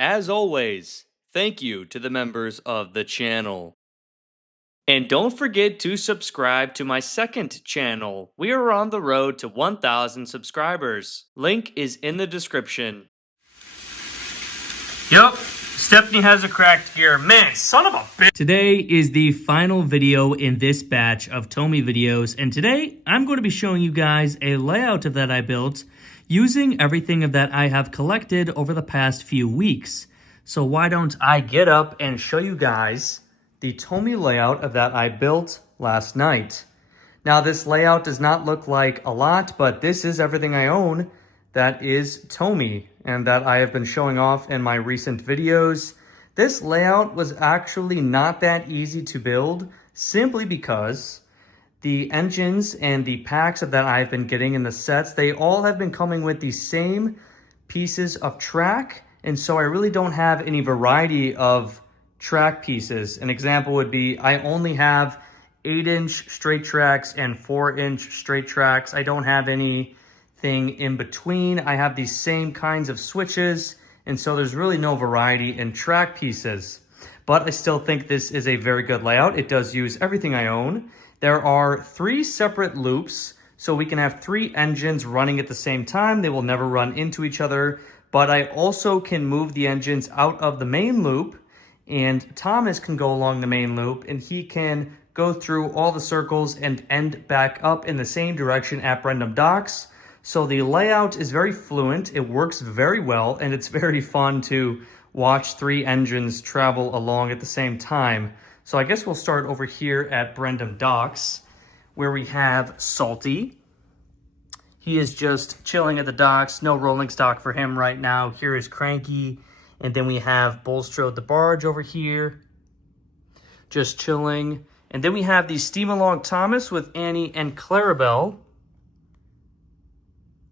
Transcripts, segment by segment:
As always, thank you to the members of the channel. And don't forget to subscribe to my second channel. We are on the road to 1,000 subscribers. Link is in the description. Yup, Stephanie has a cracked gear. Man, son of a bitch. Today is the final video in this batch of Tomy videos, and today I'm going to be showing you guys a layout of that I built using everything of that I have collected over the past few weeks. So why don't I get up and show you guys the Tomy layout of that I built last night. Now this layout does not look like a lot, but this is everything I own that is Tomy and that I have been showing off in my recent videos. This layout was actually not that easy to build simply because the engines and the packs of that I've been getting in the sets, they all have been coming with the same pieces of track, and so I really don't have any variety of track pieces. An example would be I only have 8-inch straight tracks and 4-inch straight tracks. I don't have anything in between. I have these same kinds of switches, and so there's really no variety in track pieces. But I still think this is a very good layout. It does use everything I own. There are 3 separate loops, so we can have 3 engines running at the same time. They will never run into each other, but I also can move the engines out of the main loop, and Thomas can go along the main loop, and he can go through all the circles and end back up in the same direction at Brendam Docks. So the layout is very fluent, it works very well, and it's very fun to watch 3 engines travel along at the same time. So I guess we'll start over here at Brendam Docks, where we have Salty. He is just chilling at the docks, no rolling stock for him right now. Here is Cranky. And then we have Bulstrode the barge over here, just chilling. And then we have the Steam Along Thomas with Annie and Clarabelle.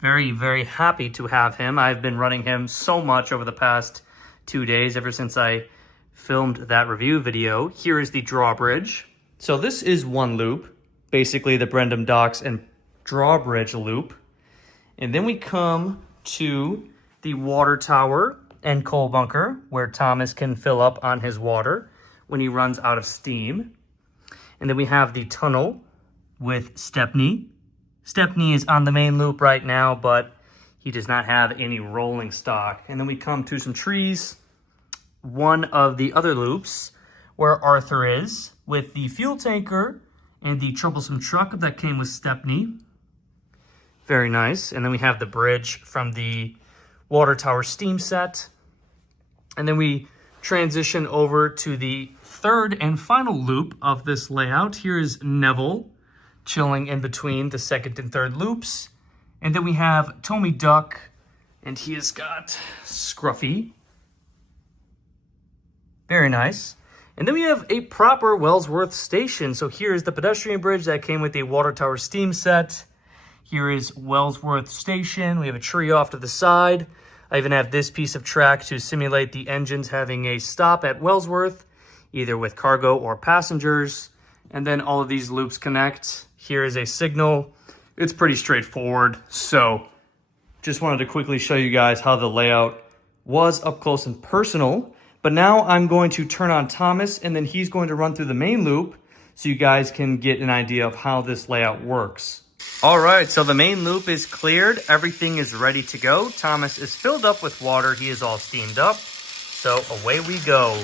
Very, very happy to have him. I've been running him so much over the past 2 days, ever since I filmed that review video. Here is the drawbridge. So this is one loop, basically the Brendam Docks and drawbridge loop. And then we come to the water tower and coal bunker, where Thomas can fill up on his water when he runs out of steam. And then we have the tunnel with Stepney. Stepney is on the main loop right now, but he does not have any rolling stock. And then we come to some trees, one of the other loops where Arthur is, with the fuel tanker and the troublesome truck that came with Stepney. Very nice. And then we have the bridge from the water tower steam set. And then we transition over to the third and final loop of this layout. Here is Neville chilling in between the second and third loops. And then we have Tomy Duck, and he has got Scruffy. Very nice. And then we have a proper Wellsworth station. So here is the pedestrian bridge that came with the water tower steam set. Here is Wellsworth station. We have a tree off to the side. I even have this piece of track to simulate the engines having a stop at Wellsworth, either with cargo or passengers. And then all of these loops connect. Here is a signal. It's pretty straightforward. So just wanted to quickly show you guys how the layout was up close and personal. But now I'm going to turn on Thomas, and then he's going to run through the main loop so you guys can get an idea of how this layout works. All right, so the main loop is cleared. Everything is ready to go. Thomas is filled up with water. He is all steamed up. So away we go.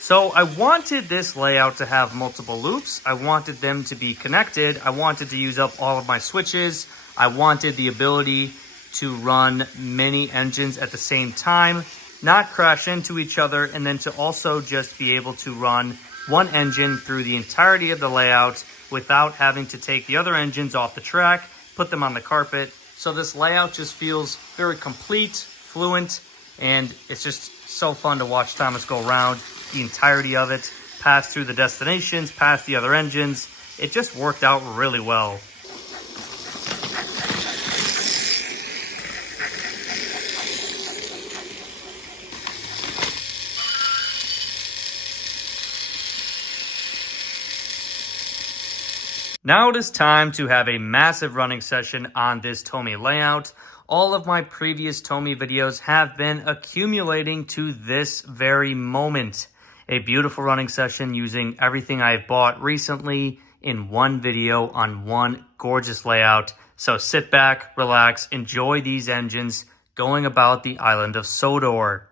So I wanted this layout to have multiple loops. I wanted them to be connected. I wanted to use up all of my switches. I wanted the ability to run many engines at the same time, not crash into each other, and then to also just be able to run one engine through the entirety of the layout without having to take the other engines off the track, put them on the carpet. So this layout just feels very complete, fluent, and it's just so fun to watch Thomas go around the entirety of it, pass through the destinations, pass the other engines. It just worked out really well. Now it is time to have a massive running session on this Tomy layout. All of my previous Tomy videos have been accumulating to this very moment. A beautiful running session using everything I've bought recently in one video on one gorgeous layout. So sit back, relax, enjoy these engines going about the island of Sodor.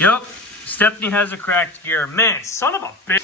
Yep, Stephanie has a cracked gear. Man, son of a bitch.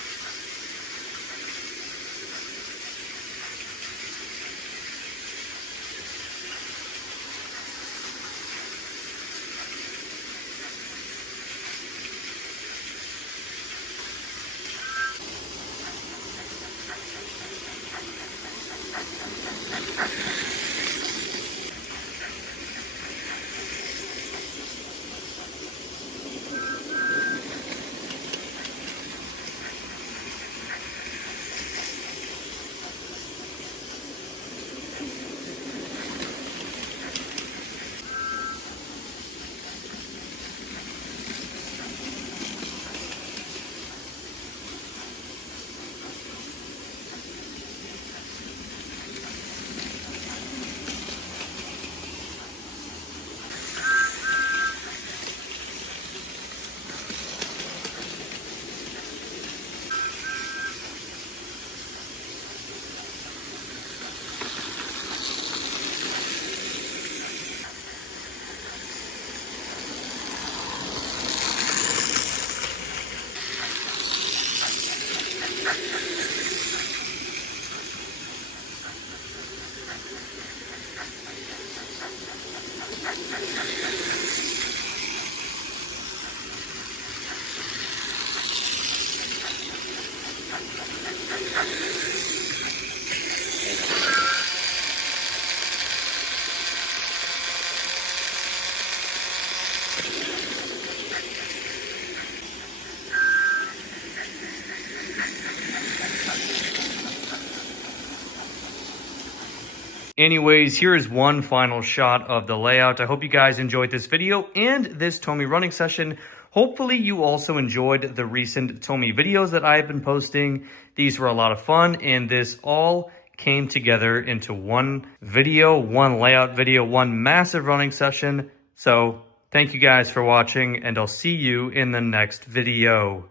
Anyways, here is one final shot of the layout. I hope you guys enjoyed this video and this Tomy running session. Hopefully you also enjoyed the recent Tomy videos that I've been posting. These were a lot of fun, and this all came together into one video, one layout video, one massive running session. So thank you guys for watching, and I'll see you in the next video.